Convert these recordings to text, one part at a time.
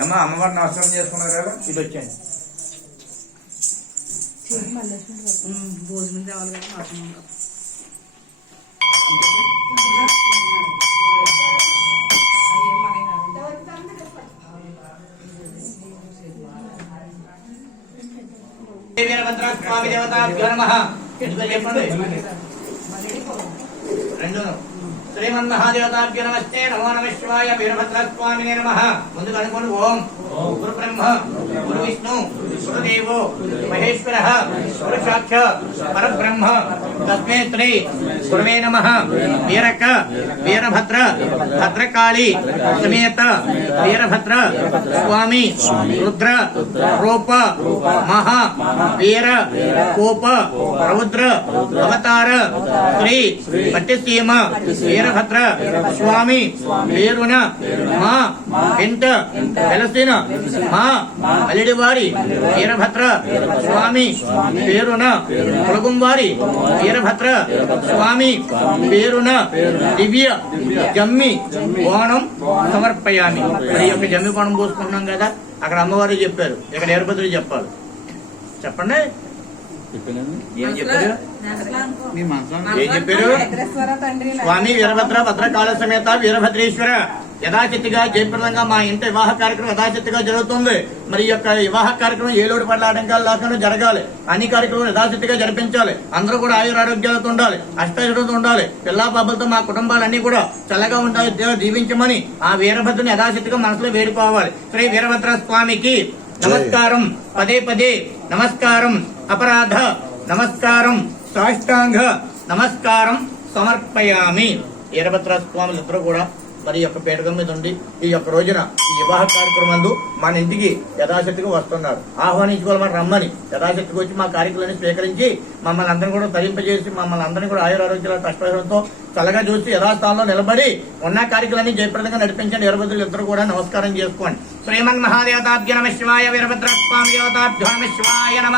అమ్మా అమ్మవారిని నమస్కారం చేసుకున్నారా ఇది వచ్చాను భోజనం తేవాలి కదా మాసం ఉండాలి. వీరభద్ర స్వామి దేవతాభ్యో నమ ఎందుకో చెప్పండి రెండు శ్రీమన్మహాదేవతాభ్య నమస్తే నమో నమ శివాయ వీరభద్ర స్వామినే నమ. ముందుగా అనుకోండి ఓం. గురు బ్రహ్మ. గురు విష్ణు. గురుదేవో మహేశ్వర పురుషాక్ష పరబ్రహ్మ. తస్మే శ్రీ గురువే నమ. వీరక వీరభద్ర భద్రకాళి సమేత వీరభద్ర స్వామి రుద్ర రూప మహా వీర కోప రౌద్ర అవతార శ్రీ పట్టిసీమ వీరభద్ర స్వామి పేరున మా వెంట వెలసిన మా అల్లిడివారి వీరభద్ర స్వామి పేరున పొలగుంవారి వీరభద్ర స్వామి పేరున దివ్య జమ్మి కోణం సమర్పయామి. మరి ఈ యొక్క జమ్మి కోణం పోసుకుంటున్నాం కదా అక్కడ అమ్మవారు చెప్పారు ఇక్కడ వీరభద్రుడు చెప్పాలి చెప్పండి. ఏం చెప్పారు? ఏం చెప్పారు? స్వామి వీరభద్ర భద్రకాళ సమేత వీరభద్రేశ్వర. యథాచిత్తిగా జయప్రదంగా మా ఇంటి వివాహ కార్యక్రమం యథాచిత్తిగా జరుగుతుంది. మరి యొక్క వివాహ కార్యక్రమం ఏ లోటు పట్ల ఆటంకాలు లేకుండా జరగాలి. అన్ని కార్యక్రమాలు యథాచిత్తిగా జరిపించాలి. అందరూ కూడా ఆయుర ఆరోగ్యాలతో ఉండాలి అష్టైశ్వర్యంతో ఉండాలి. పిల్లా పాపలతో మా కుటుంబాలన్నీ కూడా చల్లగా ఉండాలి. దేవుడు దీవించమని ఆ వీరభద్రుని యథాచిత్తిగా మనసులో వేడుకోవాలి. శ్రీ వీరభద్ర స్వామికి నమస్కారం. పదే పదే నమస్కారం. అపరాధ నమస్కారం. సాష్టాంగ నమస్కారం. సమర్పయామి. వీరభద్ర స్వాములు ఇద్దరు కూడా మరి యొక్క పీఠకం మీద ఉండి ఈ యొక్క రోజున ఈ వివాహ కార్యక్రమందు మన ఇంటికి యథాశక్తిగా వస్తున్నారు. ఆహ్వానించుకోవాలని రమ్మని. యథాశక్తికి వచ్చి మా కార్యక్రమాన్ని స్వీకరించి మమ్మల్ని అందరినీ కూడా తరింపజేసి మమ్మల్ని అందరినీ కూడా ఆయురారోగ్యాల కష్టపడంతో చల్లగా చూసి యథాస్థానంలో నిలబడి ఉన్న కార్యక్రమాన్ని జయప్రదంగా నడిపించండి. ఇరవై ఇద్దరు కూడా నమస్కారం చేసుకోండి. శ్రీమన్ మహాదేవతాభ్య నమ. శివాయ వీరభద్రస్వామి స్వామి నమ. శివాయ నమ.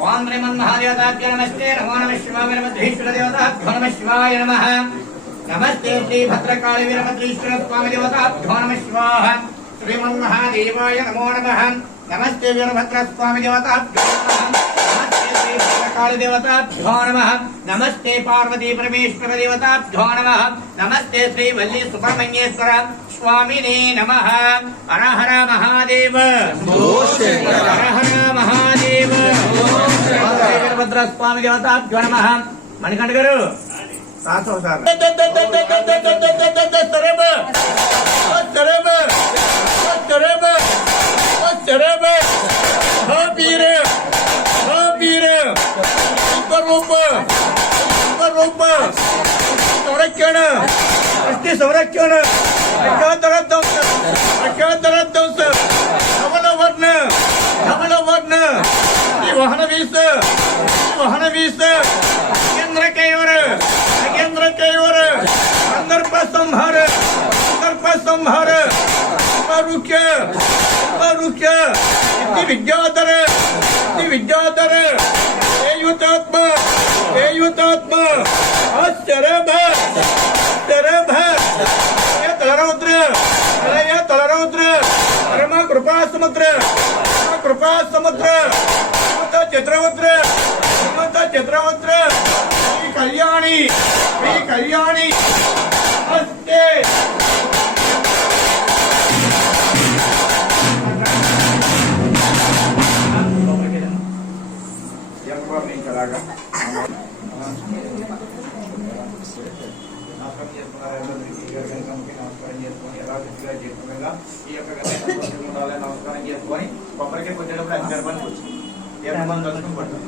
ఓం శ్రీమన్మహాదేవతాభ్య నమస్తే నమో నమ శివాయ వీరభద్రేశ్వర దేవతాభ్యో నమ శివాయ నమ నమస్తే శ్రీ భద్రకాళి వీరభద్రేశ్వర స్వామి దేవతాభ్యో నమ శివాయ శ్రీమన్మహాదేవాయ నమో నమ నమస్తే వీరభద్ర స్వామి దేవతాభ్యో నమ నమస్తే శ్రీ భద్రకాళి దేవతాభ్యో నమ నమస్తే పార్వతీ పరమేశ్వర దేవతాభ్యో నమ నమస్తే శ్రీ వల్లి సుబ్రహ్మణ్యేశ్వర స్వామినే నమ హర మహాదేవ హర శ్రీ వీరభద్ర స్వామి దేవతాభ్యో నమ మణికంఠ గారు రాసో సార్ ಸಂರಕ್ಷಣ ಅಷ್ಟೇ ಸಂರಕ್ಷಣ ಪ್ರಖ್ಯಾತರ ಧ್ವಂಸ ಪ್ರಖ್ಯಾತರ ಧ್ವಂಸ ಕಮಲ ವರ್ಣ ಕಮಲ ವರ್ಣ ಈ ವಾಹನ ವೀಸ ಈ ವಾಹನ ವೀಸ ಕೇಂದ್ರ ಕೈವರ ಕೇಂದ್ರ ಕೈವರ ಸಂದರ್ಭ ಸಂಹಾರ ಸಂದರ್ಭ ಸಂಹಾರ ಮುಖ್ಯ ಮುಖ್ಯ ಇತಿ ವಿದ್ಯಾಧರ ಇತಿ ವಿದ್ಯಾಧರ ಯುತಾತ್ಮ ಯುತಾತ್ಮ ಆಶ್ಚರ್ಯಭ ಆಶ್ಚರ್ಯಭ ತಲರೌದ್ರ ಹಳೆಯ ತಲರೌದ್ರ ಪರಮ ಕೃಪಾ ಸಮುದ್ರ ಪರಮ ಕೃಪಾ ಸಮುದ್ರ ಶ್ರೀಮಂತ ಚಂದ್ರವದ್ರ ಶ್ರೀಮಂತ ಚಂದ್ರವದ್ರ ಶ್ರೀ ಕಲ್ಯಾಣಿ ಶ್ರೀ ಕಲ್ಯಾಣಿ ಅಷ್ಟೇ అలాగా నమస్కారం చేసుకున్నారు ఎవరికి ఎవరికైనా కనుక నమస్కారం చేసుకొని ఎలా శక్తిగా చేసుకునేలా ఈ యొక్క గత ఉండాలి నమస్కారం చేసుకొని కొబ్బరికి కొట్టేటప్పుడు అన్ని గర్భానికి వచ్చింది ఇరవై మంది దర్శనం పడతారు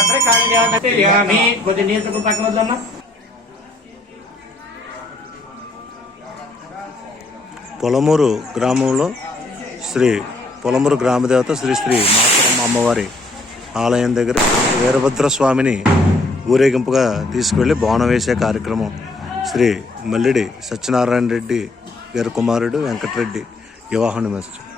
భద్రకాళి కొద్ది నీళ్ళకు పక్కన వద్దమ్మా పొలమూరు గ్రామంలో శ్రీ పొలమూరు గ్రామదేవత శ్రీ శ్రీ మాతరమ్మ అమ్మవారి ఆలయం దగ్గర వీరభద్ర స్వామిని ఊరేగింపుగా తీసుకువెళ్ళి బోనం వేసే కార్యక్రమం శ్రీ మల్లిడి సత్యనారాయణ రెడ్డి గారి కుమారుడు వెంకటరెడ్డి వివాహం నిమిషం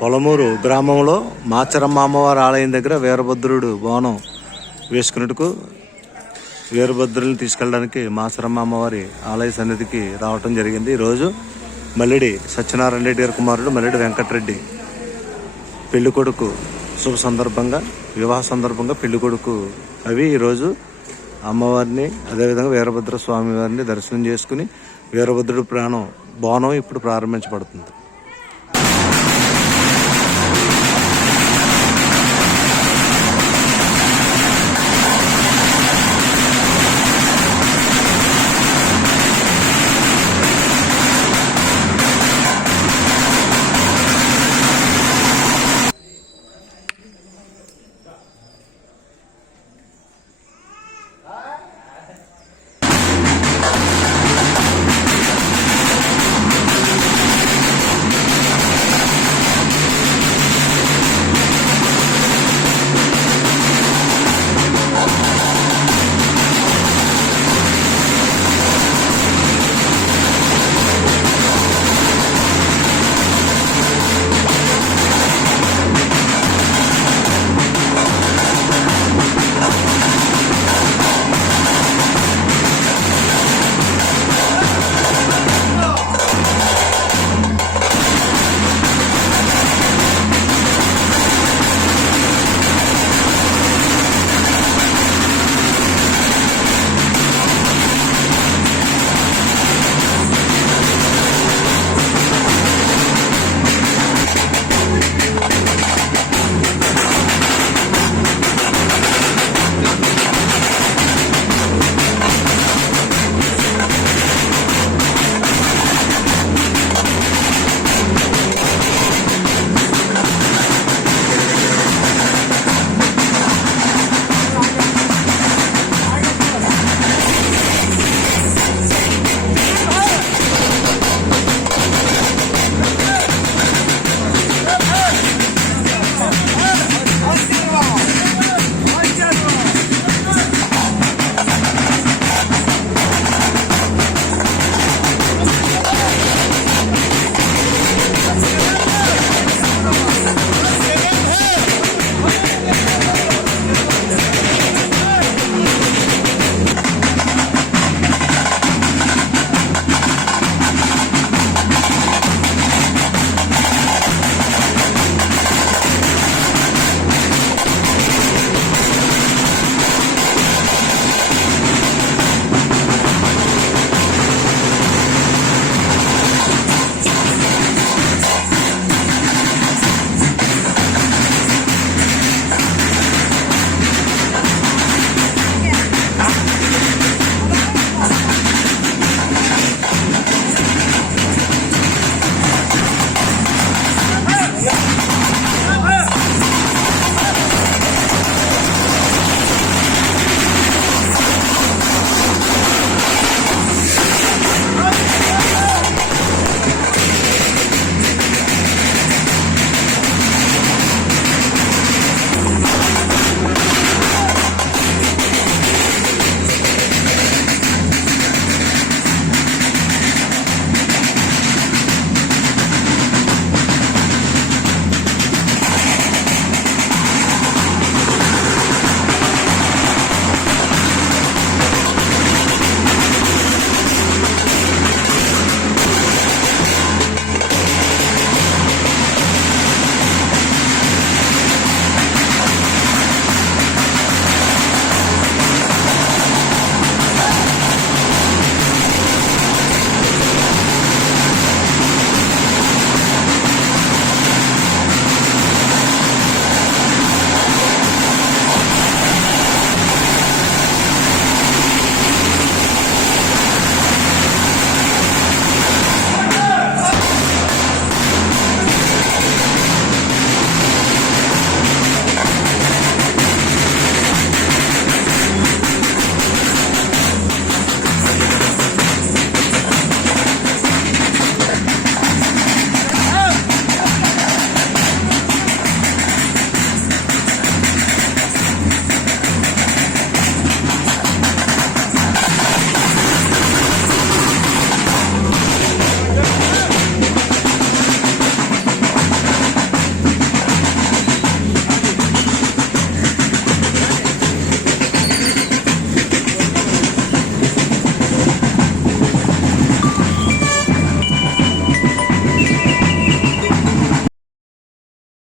పొలమూరు గ్రామంలో మాచరమ్మ అమ్మవారి ఆలయం దగ్గర వీరభద్రుడు బోనం వేసుకున్నట్టుకు వీరభద్రుల్ని తీసుకెళ్ళడానికి మాసరమ్మ అమ్మవారి ఆలయ సన్నిధికి రావటం జరిగింది. ఈరోజు మల్లిడి సత్యనారాయణ రెడ్డి గారి కుమారుడు మల్లిడి వెంకటరెడ్డి పెళ్ళి కొడుకు శుభ సందర్భంగా వివాహ సందర్భంగా పెళ్ళి కొడుకు అవి ఈరోజు అమ్మవారిని అదేవిధంగా వీరభద్ర స్వామి వారిని దర్శనం చేసుకుని వీరభద్రుడి ప్రాణం బోనం ఇప్పుడు ప్రారంభించబడుతుంది.